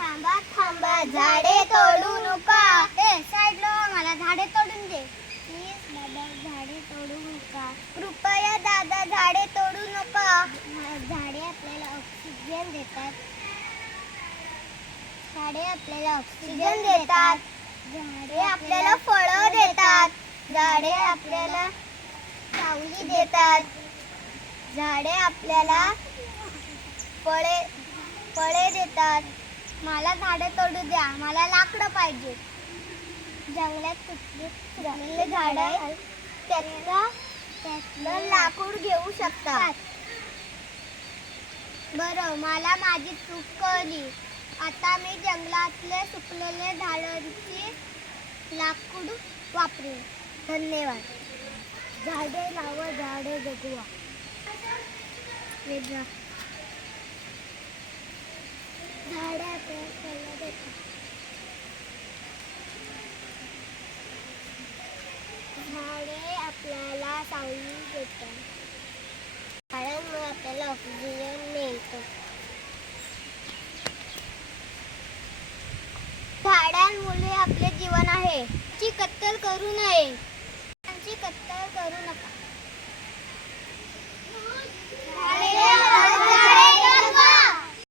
थांबा थांबा झाडे तोडू नका. ए साईडला मला झाडे तोडून दे. प्लीज दादा झाडे तोडू नका. कृपया दादा झाडे तोडू नका. झाडे आपल्याला ऑक्सिजन देतात. झाडे आपल्याला ऑक्सिजन देतात. झाडे आपल्याला फळं देतात. झाडे आपल्याला सावली देतात. झाडे आपल्याला फळे फळे देतात. मला झाडे तोडू द्या. मला लाकडं पाहिजे. जंगलात कुठली झाड आहे त्यातलं त्यातलं लाकूड घेऊ शकतात बरं मला माझी चूक कळली. आता मी जंगलातले सुकलेले झाडांची लाकूड वापरेन. धन्यवाद. झाडे लावा झाडे जगवा. वेगळा झाडे आपल्याला फळं देतात झाडे आपल्याला सावली देतात झाडांमुळे आपल्याला ऑक्सिजन मिळतो. झाडांमुळे आपले जीवन आहे. ची कत्तल करू नये. त्यांची कत्तल करू नका.